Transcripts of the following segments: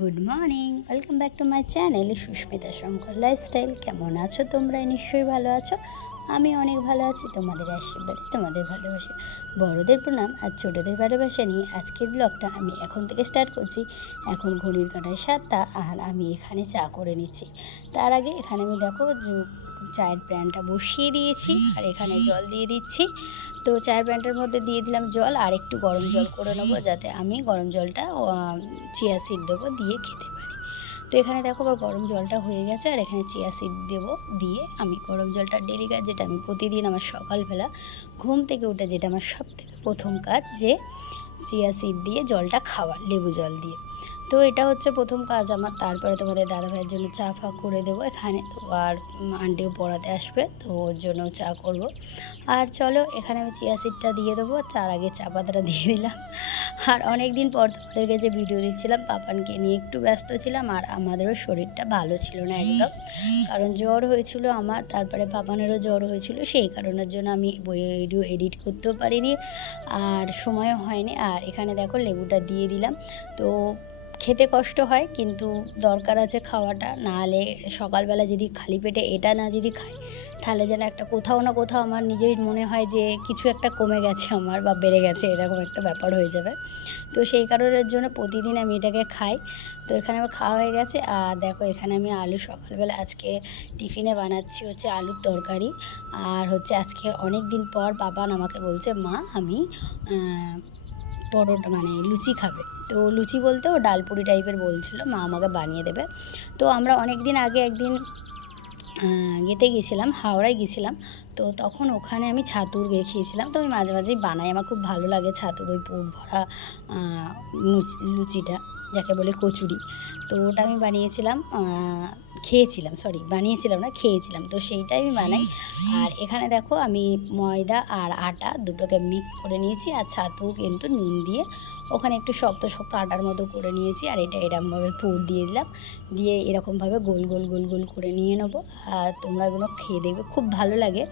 Good morning, welcome back to my channel Susmita Shankar lifestyle. কেমন আছো তোমরা? নিশ্চয়ই ভালো আছো। আমি অনেক ভালো আছি। তোমাদের আশীর্বাদে, তোমাদের ভালোবাসা, বড়দের প্রণাম আর ছোটোদের ভালোবাসা নিয়ে আজকের ব্লগটা আমি এখন থেকে স্টার্ট করছি। এখন ঘড়ির কাঁটায় 7টা আর আমি এখানে চা করে নিচ্ছি। তার আগে এখানে আমি দেখো চায়ের প্যানটা বসিয়ে দিয়েছি আর এখানে জল দিয়ে দিচ্ছি। তো চায়ের প্যানটার মধ্যে দিয়ে দিলাম জল আর একটু গরম জল করে নেবো, যাতে আমি গরম জলটা চিয়া সিড দেবো, দিয়ে খেতে পারি। তো এখানে দেখো আবার গরম জলটা হয়ে গেছে আর এখানে চিয়া সিড দেবো, দিয়ে আমি গরম জলটা ডেলি কাজ, যেটা আমি প্রতিদিন আমার সকালবেলা ঘুম থেকে উঠে যেটা আমার সবথেকে প্রথম কাজ, যে চিয়া সিড দিয়ে জলটা খাওয়া, লেবু জল দিয়ে। তো এটা হচ্ছে প্রথম কাজ আমার। তারপরে তোমাদের দাদাভাইয়ের জন্য চা ফা করে দেবো এখানে। তো আর আন্টিও পড়াতে আসবে, তো ওর জন্য চা করব। আর চলো এখানে আমি চিয়া সিডটা দিয়ে দেবো, তার আগে চা পাতাটা দিয়ে দিলাম। আর অনেক দিন পর তোমাদেরকে যে ভিডিও দিচ্ছিলাম, পাপানকে নিয়ে একটু ব্যস্ত ছিলাম আর আমাদেরও শরীরটা ভালো ছিল না একদম, কারণ জ্বর হয়েছিল আমার, তারপরে পাপানেরও জ্বর হয়েছিল। সেই কারণের জন্য আমি ভিডিও এডিট করতেও পারিনি আর সময়ও হয়নি। আর এখানে দেখো লেবুটা দিয়ে দিলাম। তো খেতে কষ্ট হয়, কিন্তু দরকার আছে খাওয়াটা, নাহলে সকালবেলা যদি খালি পেটে এটা না যদি খাই, তাহলে যেন একটা কোথাও না কোথাও আমার নিজের মনে হয় যে কিছু একটা কমে গেছে আমার, বা বেড়ে গেছে, এরকম একটা ব্যাপার হয়ে যাবে। তো সেই কারণের জন্য প্রতিদিন আমি এটাকে খাই। তো এখানে আমার খাওয়া হয়ে গেছে। আর দেখো এখানে আমি আলু সকালবেলা আজকে টিফিনে বানাচ্ছি হচ্ছে আলুর তরকারি। আর হচ্ছে আজকে অনেক দিন পর পাপান আমাকে বলছে, মা আমি পরোটা মানে লুচি খাবে। তো লুচি বলতে ও ডালপুরি টাইপের বলছিল, মা আমাকে বানিয়ে দেবে। তো আমরা অনেক দিন আগে একদিন ইয়েতে গেছিলাম, হাওড়ায় গেছিলাম। তো তখন ওখানে আমি ছাতুর খেয়েছিলাম। তো আমি মাঝে মাঝেই বানাই, আমার খুব ভালো লাগে ছাতুর ওই পুর ভরা লুচিটা, যাকে বলে কচুরি। তো ওটা আমি বানিয়েছিলাম, খেয়েছিলাম, সরি বানিয়েছিলাম না, খেয়েছিলাম। তো সেইটাই আমি বানাই। আর এখানে দেখো আমি ময়দা আর আটা দুটোকে মিক্স করে নিয়েছি, আর ছাতু কিন্তু নুন দিয়ে ওখানে একটু শক্ত শক্ত আটার মতো করে নিয়েছি। আর এটা এরকমভাবে পুর দিয়ে দিলাম, দিয়ে এরকমভাবে গোল গোল গোল গোল করে নিয়ে নেবো। আর তোমরা এগুলো খেয়ে দেখবে, খুব ভালো লাগে।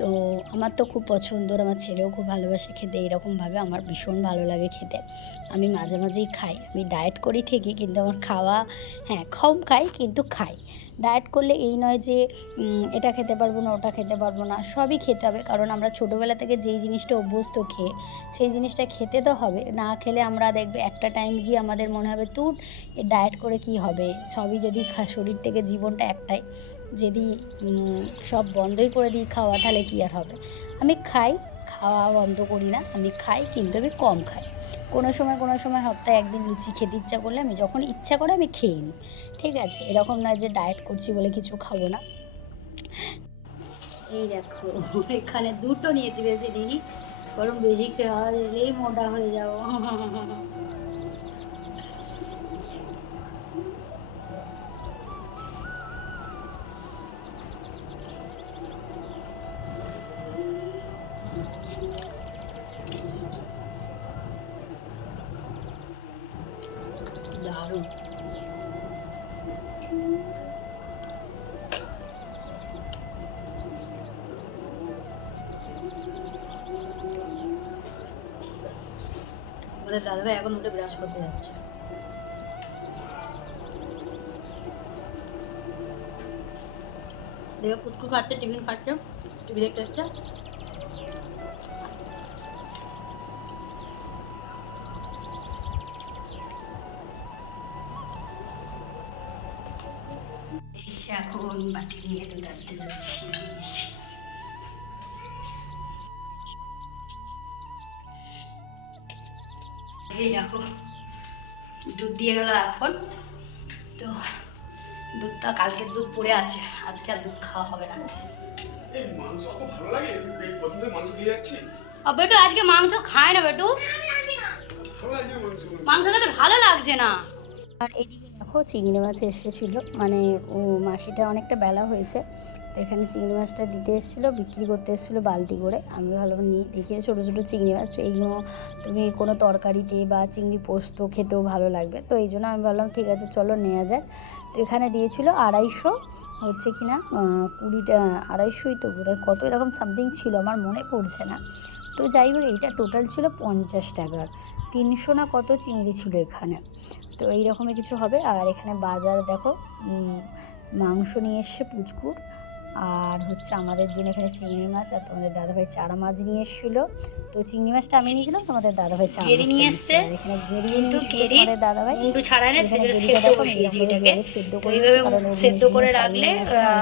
তো আমার তো খুব পছন্দর, আমার ছেলেও খুব ভালোবাসে খেতে এরকমভাবে, আমার ভীষণ ভালো লাগে খেতে। আমি মাঝে মাঝেই খাই, আমি ডায়েট করি ঠিকই, কিন্তু আমার খাওয়া, হ্যাঁ কম খাই কিন্তু খাই। ডায়েট করলে এই নয় যে এটা খেতে পারবো না, ওটা খেতে পারবো না, সবই খেতে হবে। কারণ আমরা ছোটোবেলা থেকে যেই জিনিসটা অভ্যস্ত খেয়ে, সেই জিনিসটা খেতে তো হবে। না খেলে আমরা দেখবে একটা টাইম গিয়ে আমাদের মনে হবে তুই ডায়েট করে কি হবে, সবই যদি শরীর থেকে, জীবনটা একটাই, যদি সব বন্ধই করে দিই খাওয়া, তাহলে কী আর হবে। আমি খাই, খাওয়া বন্ধ করি না, আমি খাই, কিন্তু আমি কম খাই। কোনো সময় সপ্তাহে একদিন লুচি খেতে ইচ্ছা করলে আমি যখন ইচ্ছা করে আমি খেয়ে নিই, ঠিক আছে? এরকম নয় যে ডায়েট করছি বলে কিছু খাবো না। এই দেখো এখানে দুটো নিয়েছি, বেশি নিই, বরং বেশি খাওয়া দিলেই মোটা হয়ে যাবো। দারুণ। আমাদের দাদাভাই এখন উঠে ব্রাশ করতে যাচ্ছে। দেখো পুচকু খাচ্ছে, টিফিন খাচ্ছে, টিভি দেখতে দেখতে। এখন বাটি নিয়ে দুধ আনতে যাচ্ছি। এই দেখো দুধ দিয়ে গেল এখন। তো দুধটা কালকের দুধ পড়ে আছে, আজকে আর দুধ খাওয়া হবে না। বেটু আজকে মাংস খায় না, বেটু মাংস খেতে ভালো লাগছে না। আর এইদিকে দেখো চিংড়ি মাছ এসেছিলো, মানে ও মাসিটা অনেকটা বেলা হয়েছে, তো এখানে চিংড়ি মাছটা দিতে এসেছিলো, বিক্রি করতে এসেছিলো বালতি করে। আমি ভালো নিয়ে দেখিয়ে, ছোটো ছোটো চিংড়ি মাছ, এইগুলো তুমি কোনো তরকারিতে বা চিংড়ি পোস্ত খেতেও ভালো লাগবে। তো এই জন্য আমি ভাবলাম ঠিক আছে চলো নেওয়া যাক। তো এখানে দিয়েছিলো 250, হচ্ছে কি না 20টা, 250ই তো বোধহয়, কত এরকম সামথিং ছিল, আমার মনে পড়ছে না। তো যাই হোক এইটা টোটাল ছিল 50 টাকার, 300 না কত চিংড়ি ছিল এখানে। তো এইরকমই কিছু হবে। আর এখানে বাজার দেখো মাংস নিয়ে এসছে পুচকুর, আর হচ্ছে আমাদের জন্য এখানে চিংড়ি মাছ, আর তোমাদের দাদাভাই চারা মাছ নিয়ে এসেছিলো। তো চিংড়ি মাছটা আমি নিয়েছিলাম, তোমাদের দাদাভাই চারা মাছটা নিয়ে এসছে। আর এখানে গেরিয়ে নিয়ে এসেছিল তোমাদের দাদাভাই, এখানে গেরিটা দেখো জলে সেদ্ধ করে নিয়েছি, কারণ সেদ্ধ করে রাখলে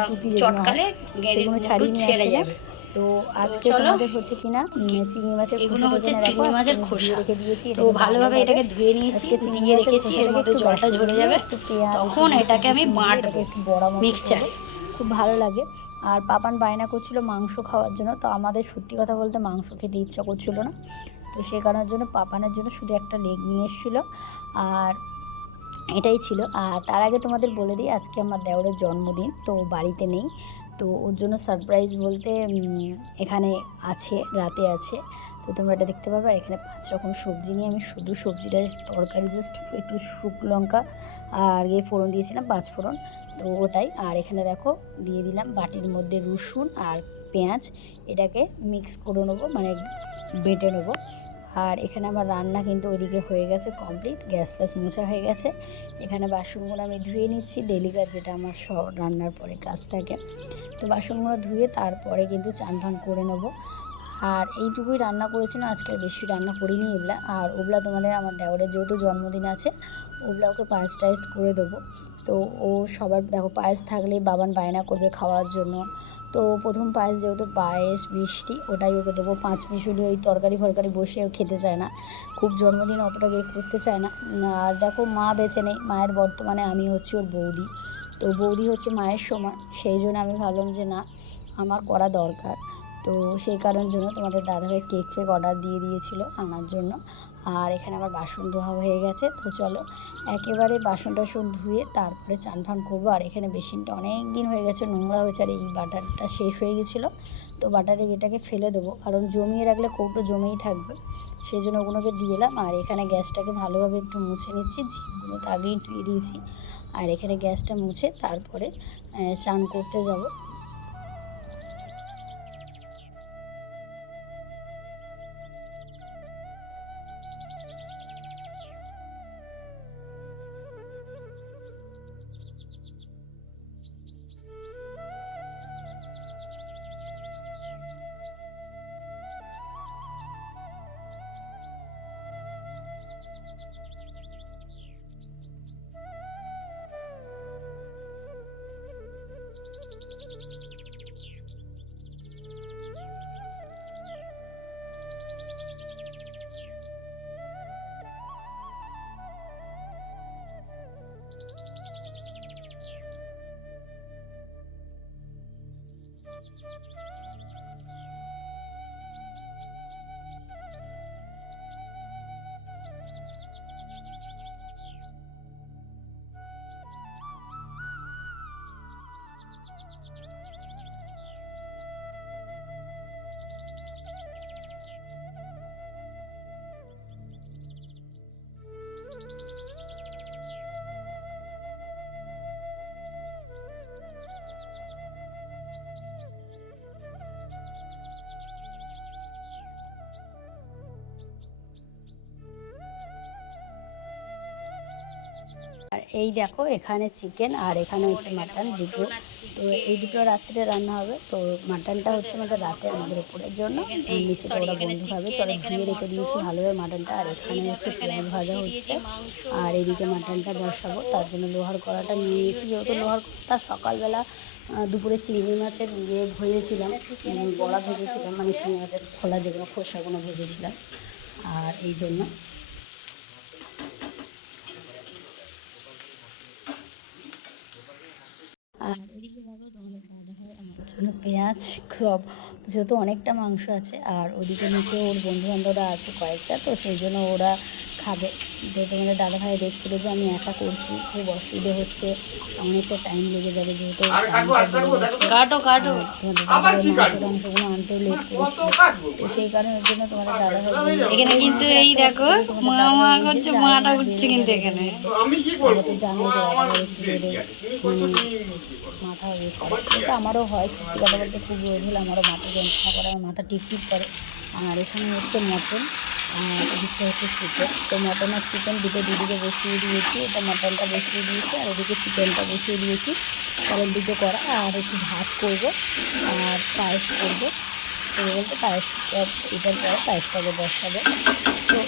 টুপি সেগুলো ছাড়িয়ে নিয়ে আসে। তো আজকে তোমাদের হচ্ছে কিনা চিংড়ি মাছের খোসা রেখে দিয়েছি, তো ভালোভাবে এটাকে ধুয়ে নিয়েছি, চিংড়ি রেখেছি, এর মধ্যে জলটা ঝরে যাবে, তখন এটাকে আমি বাটবো একটু বড়া মিক্সচার, খুব ভালো লাগে। আর পাপান বায়না করছিল মাংস খাওয়ার জন্য, তো আমাদের সত্যি কথা বলতে মাংস খেতে ইচ্ছা করছিল না, তো সেই কারণের জন্য পাপানের জন্য শুধু একটা লেগ নিয়ে এসেছিলো, আর এটাই ছিল। আর তার আগে তোমাদের বলে দিই, আজকে আমার দেওরের জন্মদিন, তো বাড়িতে নেই, তো ওর জন্য সারপ্রাইজ বলতে এখানে আছে, রাতে আছে, তো তোমরা এটা দেখতে পাবে। আর এখানে 5 রকম সবজি নিয়ে আমি শুধু সবজিটা তরকারি জাস্ট একটু শুকনো লঙ্কা আর ফোড়ন দিয়েছিলাম, 5 ফোড়ন, তো ওটাই। আর এখানে দেখো দিয়ে দিলাম বাটির মধ্যে রসুন আর পেঁয়াজ, এটাকে মিক্স করে নেবো, মানে বেটে নেবো। আর এখানে আমার রান্না কিন্তু ওইদিকে হয়ে গেছে কমপ্লিট, গ্যাস ফ্যাস মোছা হয়ে গেছে। এখানে বাসনগুলো আমি ধুয়ে নিচ্ছি, ডেলি কাজ যেটা আমার সব রান্নার পরে কাজ থাকে, তো বাসনগুলো ধুয়ে তারপরে কিন্তু চান টান করে নেবো। আর এইটুকুই রান্না করেছিলাম, আজকে বেশি রান্না করিনি এগুলা। আর ওগুলা তোমাদের আমার দেওরের যেহেতু জন্মদিন আছে, ওগুলা ওকে পায়েস টায়েস করে দেবো। তো ও সবার দেখো পায়েস থাকলেই বাবান বায়না করবে খাওয়ার জন্য, তো প্রথম পায়েস যেহেতু পায়েস মিষ্টি ওটাই ওকে দেবো। 5 মিশুলি ওই তরকারি ফরকারি বসেও খেতে চায় না, খুব জন্মদিন অতটা করতে চায় না। আর দেখো মা বেঁচে নেই, মায়ের বর্তমানে আমি হচ্ছি ওর বৌদি, তো বৌদি হচ্ছে মায়ের সমান, সেই জন্য আমি ভাবলাম যে না, আমার করা দরকার। তো সেই কারণের জন্য তোমাদের দাদাভাই কেক ফেক অর্ডার দিয়ে দিয়েছিল আনার জন্য। আর এখানে আমার বাসন ধোয়া হয়ে গেছে, তো চলো একেবারে বাসন টাসন ধুয়ে তারপরে চান ফান করবো। আর এখানে বেসিনটা অনেক দিন হয়ে গেছে নোংরা হয়েছে, আর এই বাটারটা শেষ হয়ে গেছিলো, তো বাটারে এটাকে ফেলে দেবো, কারণ জমিয়ে রাখলে কৌটো জমেই থাকবে, সেই জন্য ওগুলোকে দিয়ে এলাম। আর এখানে গ্যাসটাকে ভালোভাবে একটু মুছে নিচ্ছি, ঝিকগুলো তো আগেই ধুয়ে দিয়েছি। আর এখানে গ্যাসটা মুছে তারপরে চান করতে যাব। আর এই দেখো এখানে চিকেন আর এখানে হচ্ছে মাটন দুটো, তো এই দুটো রাত্রে রান্না হবে। তো মাটনটা হচ্ছে আমাদের রাতে আমাদের উপরের জন্য, নিচে তো ওরা বন্ধু খাবে, চলো ধুয়ে রেখে দিয়েছি ভালোভাবে মাটনটা। আর এখানে হচ্ছে পেঁয়াজ ভাজা হচ্ছে, আর এদিকে মাটনটা বসাবো, তার জন্য লোহার কড়াটা নিয়ে নিয়েছি, যেহেতু লোহার কড়াটা সকালবেলা দুপুরে চিংড়ি মাছের ভেজেছিলাম, বড়া ভেজেছিলাম, মানে চিংড়ি মাছের খোলা যেগুলো খোসাগুলো ভেজেছিলাম, আর এই জন্য। আর এদিকে দেখো তোমাদের দাদাভাই আমার জন্য পেঁয়াজ সব, যেহেতু অনেকটা মাংস আছে, আর ওদিকে নিচে ওর বন্ধুবান্ধবরা আছে কয়েকটা, তো সেই জন্য ওরা খাবে। তো তোমাদের দাদাভাই দেখছিলো যে আমি একা করছি, খুব অসুবিধে হচ্ছে, অনেকটা টাইম লেগে যাবে, যেহেতু মাংসগুলো আনতেও লেট করেছিল, তো সেই কারণের জন্য তোমাদের দাদাভাই এখানে কিন্তু এই দেখো তো জানো যে মাথা করে, এটা আমারও হয়, সত্যি কথা বলতে খুব রোদ হলে আমারও মাথা যন্ত্রণা করে, আমার মাথা টিপটিপ করে। আর এখানে হচ্ছে মটন, আর এদিকটা হচ্ছে চিকেন। তো মটন আর চিকেন দুটো দিদিকে বসিয়ে দিয়েছি, এটা মটনটা বসিয়ে দিয়েছি আর ওদিকে চিকেনটা বসিয়ে দিয়েছি, কারণ দুটো করা। আর একটু ভাত করবো আর পায়েস করবো, বলতে পায়েসটা এটার পরে পায়েসটাকে বসাবো। তো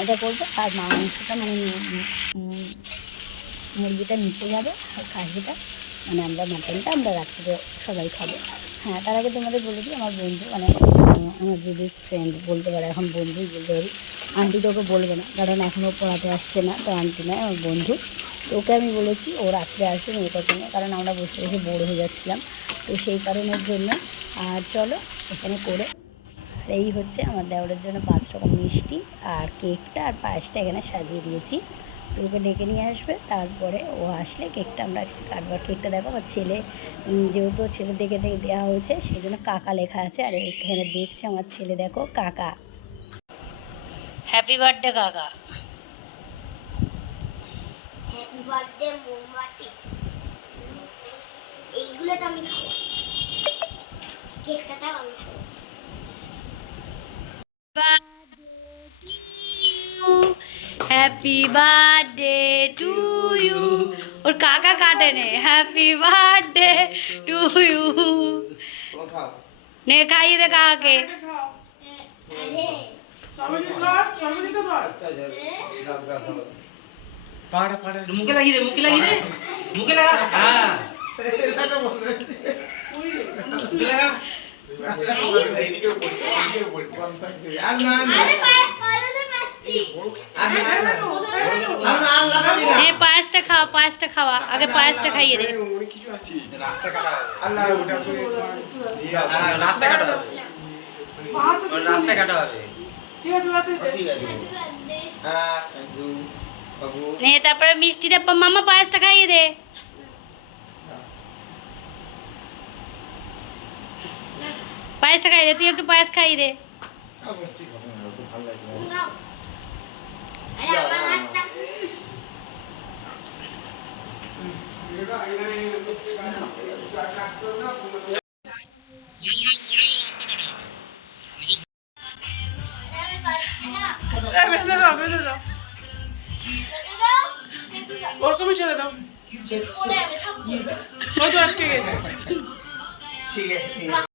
এটা করবো আর মাংসটা মানে মুরগিটা নিচে যাবে আর খাসিটা মানে আমরা মাটনটা আমরা রাত্রে সবাই খাবো। হ্যাঁ, তার আগে তোমাদের বলে দিই, আমার বন্ধু মানে আমার যে বেস্ট ফ্রেন্ড বলতে পারে, এখন বন্ধুই বলতে পারি, আন্টি তোকে বলবে না কারণ এখনও পড়াতে আসছে না, তো আন্টি নয় আমার বন্ধু। তো ওকে আমি বলেছি ও রাত্রে আসবে মেয়েটার জন্য, কারণ আমরা বসে বসে বোর হয়ে যাচ্ছিলাম, তো সেই কারণের জন্য। আর চলো এখানে করে, আর এই হচ্ছে আমার দেওরের জন্য 5 রকম মিষ্টি আর কেকটা আর পায়েসটা এখানে সাজিয়ে দিয়েছি। তো ওকে ডেকে নিয়ে আসবে, তারপরে ও আসলে কেকটা আমরা কাটবার। কেকটা দেখো আমার ছেলে, যেহেতু ছেলে দেখে দেখে দেওয়া হয়েছে সেই জন্য কাকা লেখা আছে, আর এখানে দেখছে আমার ছেলে, দেখো কাকা, হ্যাপি বার্থডে কাকা। হ্যাপি বার্থডে মোমবাতি, এইগুলো তো আমি খাবো, কেকটাও আমি খাবো। হ্যাপি বার্থডে টু ইউ, ওর কাকা কাটে নে, হ্যাপি বার্থডে টু ইউ, নে খাইয়ে দে কাকাকে। মুখে লাগিয়ে দে, মুখে লাগিয়ে দে, মুখে লাগা। হ্যাঁ মুখে লাগা। নে পায়েসটা খাওয়া, পায়েসটা খাওয়া, আগে পায়েসটা খাইয়ে দে। রাস্তা কাটা রাস্তা কাটা হবে, রাস্তা কাটা হবে। নে তারপরে মিষ্টিটা মামা পায়েসটা খাইয়ে দে। পায়েসটা খাইয়ে দে, তুই একটু পায়েস খাইয়ে দে। আরে আমার হাতটা ওরকমই ছেড়ে দাও, বলে আমি থাকবো। হয়তো আটকে গেছে। ঠিক আছে।